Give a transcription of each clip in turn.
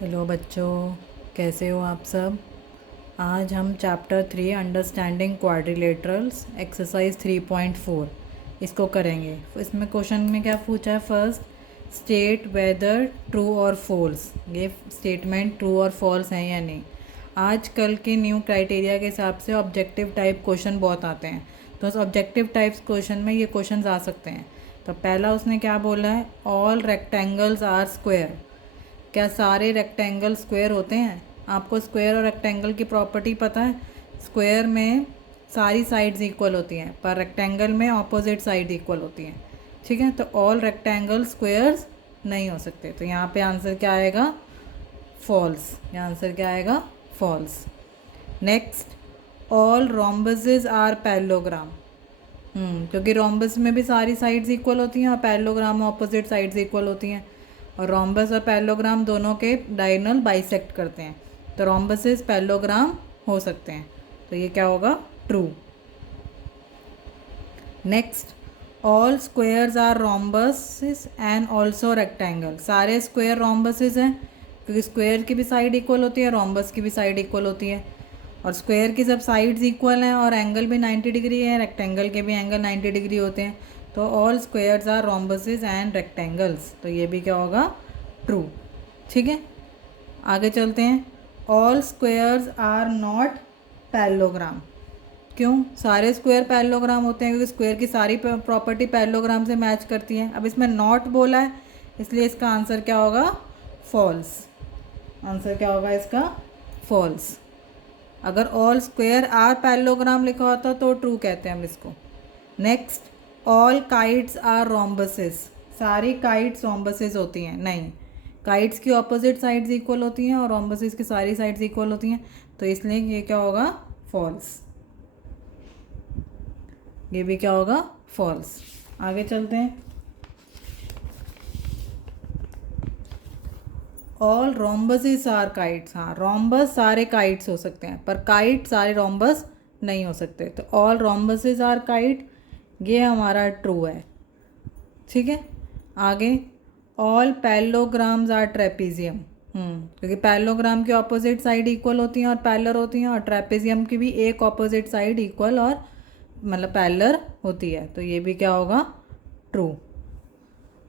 Hello बच्चों, कैसे हो आप सब। आज हम चैप्टर 3 अंडरस्टैंडिंग क्वाड्रिलेटरल्स एक्सरसाइज 3.4 इसको करेंगे। इसमें क्वेश्चन में क्या पूछा है, फर्स्ट स्टेट वेदर ट्रू और फॉल्स। ये स्टेटमेंट ट्रू और फॉल्स हैं या नहीं। आजकल के न्यू क्राइटेरिया के हिसाब से ऑब्जेक्टिव टाइप क्वेश्चन बहुत आते हैं, तो उस ऑब्जेक्टिव टाइप्स क्वेश्चन में ये क्वेश्चन आ सकते हैं। तो पहला उसने क्या बोला है, ऑल रेक्टेंगल्स आर स्क्वायर। क्या सारे रेक्टेंगल स्क्वायर होते हैं। आपको स्क्वायर और रेक्टेंगल की प्रॉपर्टी पता है। स्क्वायर में सारी साइड्स इक्वल होती हैं, पर रेक्टेंगल में ऑपोजिट साइड इक्वल होती हैं। ठीक है, तो ऑल रेक्टेंगल स्क्वायर्स नहीं हो सकते। तो यहाँ पे आंसर क्या आएगा, फॉल्स। यहाँ आंसर क्या आएगा, false. Next, all rhombuses are parallelogram. क्योंकि रोम्बस में भी सारी साइड्स इक्वल होती हैं और पैरेललोग्राम में ऑपोजिट साइड्स इक्वल होती हैं, और रोम्बस और पैरेललोग्राम दोनों के डायगोनल बाइसेक्ट करते हैं। तो रोम्बसेस पैरेललोग्राम हो सकते हैं, तो ये क्या होगा, true. Next, all squares are rhombuses and also rectangle. सारे स्क्वायर रोम्बसेस हैं, क्योंकि स्क्वायर की भी साइड इक्वल होती है, रोम्बस की भी साइड इक्वल होती है। और स्क्वायर की सब साइड्स इक्वल हैं और एंगल भी 90 डिग्री है, रेक्टेंगल के भी एंगल 90 डिग्री होते हैं। तो all squares are rhombuses and rectangles, तो ये भी क्या होगा, ट्रू। ठीक है, आगे चलते हैं। All squares are not parallelogram. क्यों, सारे स्क्वायर पैरेललोग्राम होते हैं, क्योंकि स्क्वायर की सारी प्रॉपर्टी पैरेललोग्राम से मैच करती है। अब इसमें नॉट बोला है, इसलिए इसका आंसर क्या होगा, फॉल्स। आंसर क्या होगा इसका, फॉल्स। अगर ऑल स्क्वायर आर पैरेललोग्राम लिखा होता तो ट्रू कहते हैं हम इसको। Next, all kites are rhombuses. सारी काइट्स रोम्बसेस होती हैं, नहीं। काइट्स की ऑपोजिट साइड्स इक्वल होती हैं और रोम्बसेस की सारी साइड्स इक्वल होती हैं, तो इसलिए ये क्या होगा, फॉल्स। ये भी क्या होगा, फॉल्स। आगे चलते हैं। All rhombuses are kites. हाँ, रोम्बस सारे काइट्स हो सकते हैं, पर काइट सारे रोम्बस नहीं हो सकते। तो ऑल रोम्बसेस आर काइट, ये हमारा ट्रू है। ठीक है, आगे, ऑल पैरेललोग्राम्स आर ट्रेपीजियम। क्योंकि पैरेललोग्राम की ऑपोजिट साइड इक्वल होती हैं और पैरेलल होती हैं, और ट्रेपीजियम की भी एक ऑपोजिट साइड इक्वल और मतलब पैरेलल होती है, तो ये भी क्या होगा, true.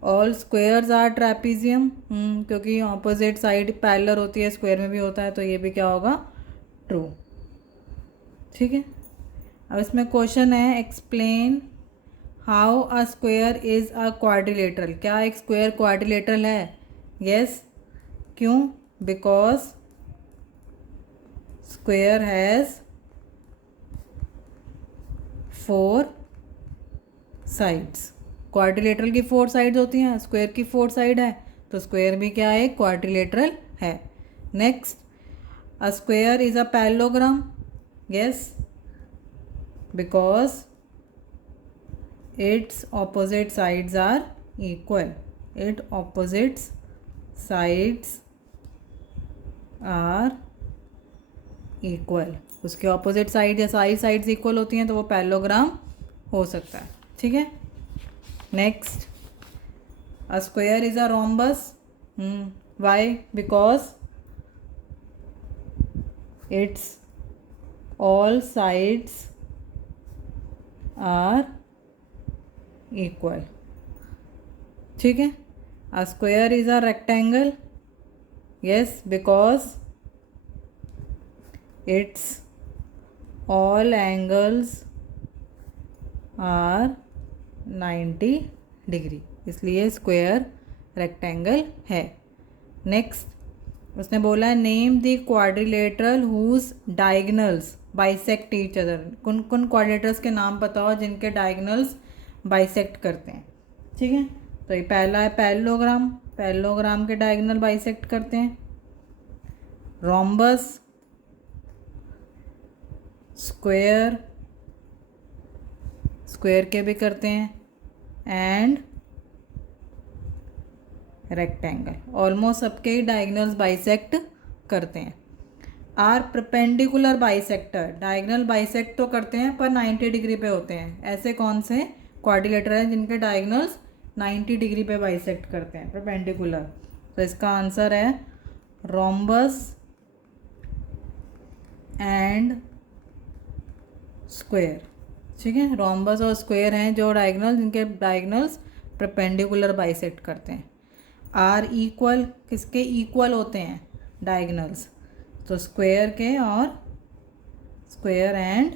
All squares are trapezium, क्योंकि ऑपोजिट साइड पैरेलल होती है, स्क्वायर में भी होता है, तो ये भी क्या होगा, ट्रू। ठीक है, अब इसमें क्वेश्चन है, explain how a square is a quadrilateral. क्या एक स्क्वायर क्वाड्रिलेटरल है। यस, क्यों, because square has 4 sides. Quadrilateral की 4 साइड्स होती हैं, स्क्वायर की 4 साइड है, तो स्क्वायर भी क्या है, क्वाड्रिलेटरल है। Next, a square is a parallelogram. Yes, because its opposite sides are equal. It opposites sides are equal. उसके ऑपोजिट साइड या सारी साइड्स इक्वल होती हैं, तो वो पैरेललोग्राम हो सकता है। ठीक है, next, a square is a rhombus. Why, because its all sides are equal. ठीक है, a square is a rectangle. Yes, because its all angles are 90 degree, इसलिए स्क्वायर रेक्टेंगल है। नेक्स्ट, उसने बोला है, name the quadrilateral whose diagonals bisect each other. कौन कौन quadrilaterals के नाम बताओ जिनके डायगनल्स बाइसेक्ट करते हैं। ठीक है, तो ये पहला है पैरेललोग्राम। पैरेललोग्राम के डायगनल बाइसेक्ट करते हैं। रोम्बस, स्क्वायर, स्क्वायर के भी करते हैं, एंड रेक्टेंगल। ऑलमोस्ट सबके ही डायगनल्स बाइसेक्ट करते हैं। Are perpendicular bisector. Diagonal bisect तो करते हैं पर 90 डिग्री पे होते हैं। ऐसे कौन से क्वाड्रिलेटर हैं जिनके डायगनल्स 90 डिग्री पे बाइसेक्ट करते हैं, परपेंडिकुलर। तो इसका आंसर है रोम्बस एंड स्क्वायर। ठीक है, रोम्बस और स्क्वायर हैं जो डायगनल, जिनके डायगनल्स परपेंडिकुलर बाइसेक्ट करते हैं। आर इक्वल, किसके इक्वल होते हैं डायगनल्स? तो स्क्वायर के, और स्क्वायर एंड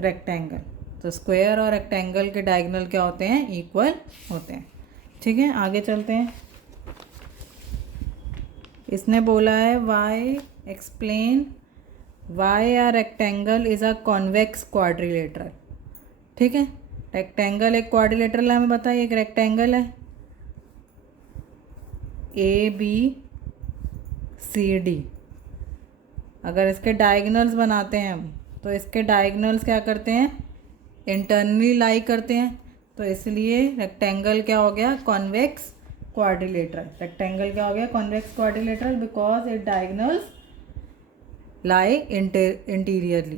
रेक्टेंगल। तो स्क्वायर और रेक्टेंगल के डायगनल क्या होते हैं? इक्वल होते हैं। ठीक है, आगे चलते हैं। इसने बोला है why, explain why a rectangle is a convex quadrilateral. ठीक है, रेक्टेंगल एक क्वाड्रिलेटरल है, हमें बताइए। एक रेक्टेंगल है ए बी सी डी। अगर इसके डायगनल्स बनाते हैं हम, तो इसके डायगनल्स क्या करते हैं? इंटरनली लाई करते हैं। तो इसलिए रेक्टेंगल क्या हो गया? Convex quadrilateral. रेक्टेंगल क्या हो गया? Convex quadrilateral, because it diagonals lie interiorly.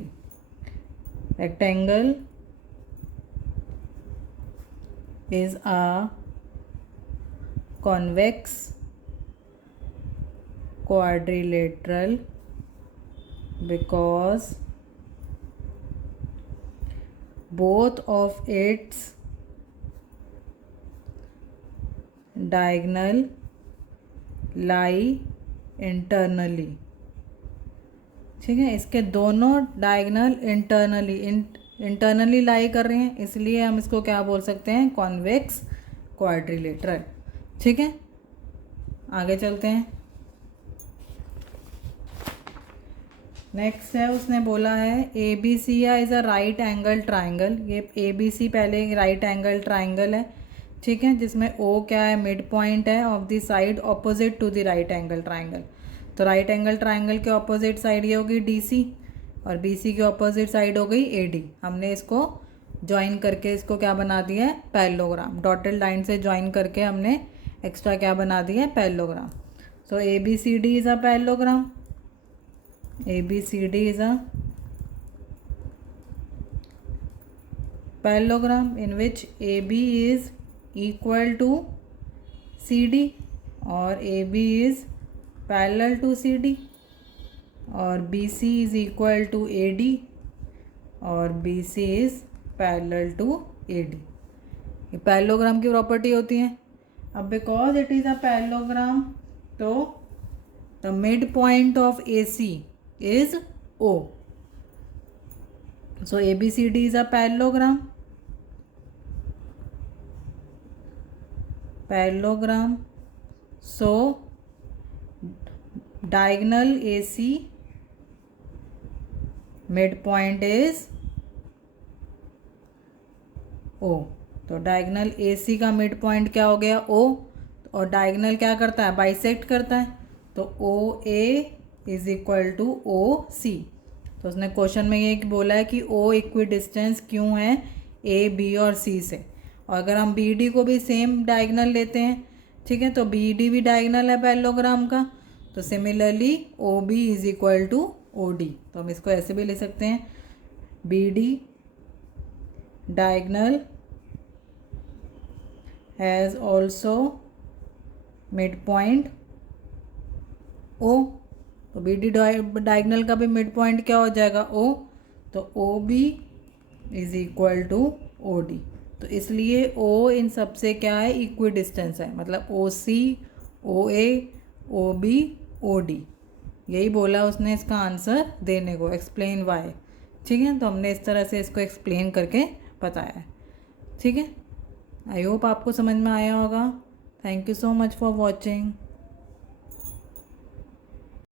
Rectangle is a convex quadrilateral because both of its diagonal lie internally। ठीक है, इसके दोनों डायगनल इंटरनली लाई कर रहे हैं, इसलिए हम इसको क्या बोल सकते हैं? Convex quadrilateral. ठीक है, आगे चलते हैं। नेक्स्ट है, उसने बोला है A B C is a right angle triangle. ये ए बी सी पहले एक राइट एंगल ट्राइंगल है। ठीक है, जिसमें ओ क्या है? मिड पॉइंट है of the side opposite to the right angle triangle. तो राइट एंगल ट्राइंगल के ऑपोजिट साइड ये होगी डी सी, और बी सी की ऑपोजिट साइड हो गई ए डी। हमने इसको ज्वाइन करके इसको क्या बना दिया है? पैरेललोग्राम। डॉटेड लाइन से ज्वाइन करके हमने एक्स्ट्रा क्या बना दिया है? Parallelogram. So A B C D is a parallelogram. A B C D is a parallelogram in which A B is equal to C D, और A B is parallel to C D, और B C is equal to A D, और B C is parallel to A D. ये parallelogram की property होती है। अब because it is a parallelogram, तो the mid point of A C is O. So A B C D is a parallelogram. Parallelogram, so diagonal AC midpoint is O। तो diagonal AC का mid point क्या हो गया? O। और diagonal क्या करता है? बाइसेक्ट करता है। तो OA is equal to OC। तो उसने क्वेश्चन में ये बोला है कि O इक्वी डिस्टेंस क्यों है A B और C से। और अगर हम BD को भी सेम डायगनल लेते हैं, ठीक है, तो BD भी डायगनल है पैरेललोग्राम का। तो similarly OB is equal to OD। तो हम इसको ऐसे भी ले सकते हैं, BD diagonal has also mid point O। तो BD डायगनल का भी मिड पॉइंट क्या हो जाएगा? O। तो OB is equal to OD। तो इसलिए O इन सबसे क्या है? इक्वी डिस्टेंस है, मतलब OC OA OB OD। यही बोला उसने इसका आंसर देने को, एक्सप्लेन वाई। ठीक है, तो हमने इस तरह से इसको एक्सप्लेन करके बताया है। ठीक है, आई होप आपको समझ में आया होगा। Thank you so much for watching.